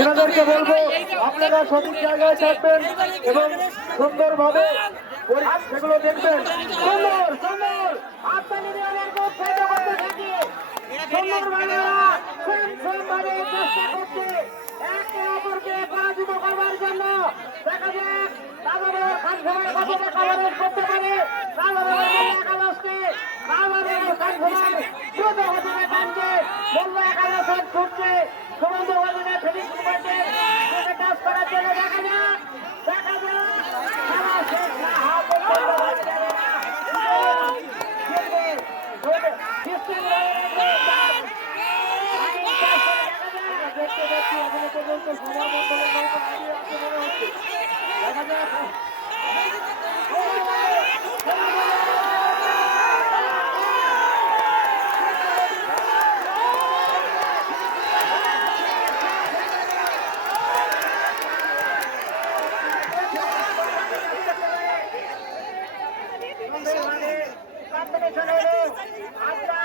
ওনাদেরকে বলবো আপনারা সঠিক জায়গায় থাকবেন এবং সুন্দরভাবে সেগুলো দেখবেন। সুন্দর সুন্দর আপনাদের চেষ্টা করছে একে অপরকে পরাজিত করবার জন্য। দেখা যাক তাদের খানসভার কতটা কাভারেজ করতে পারে। একাদশকে কাভারেজ খানসভার দ্রুত গতিতে টানছে। মোল্লা একাদশের ছুটছে সুমন্ত গতিতে ফিনিশ করছে টাচ করার জন্য। দেখা যাক দেখা যাক খেলা শেষ না হওয়া পর্যন্ত দেখতে দেখতে এখনো পর্যন্ত সভামণ্ডলের নৌকা হারিয়ে আছে মনে হচ্ছে। দেখা যাক কম্বিনেশন হলো আমরা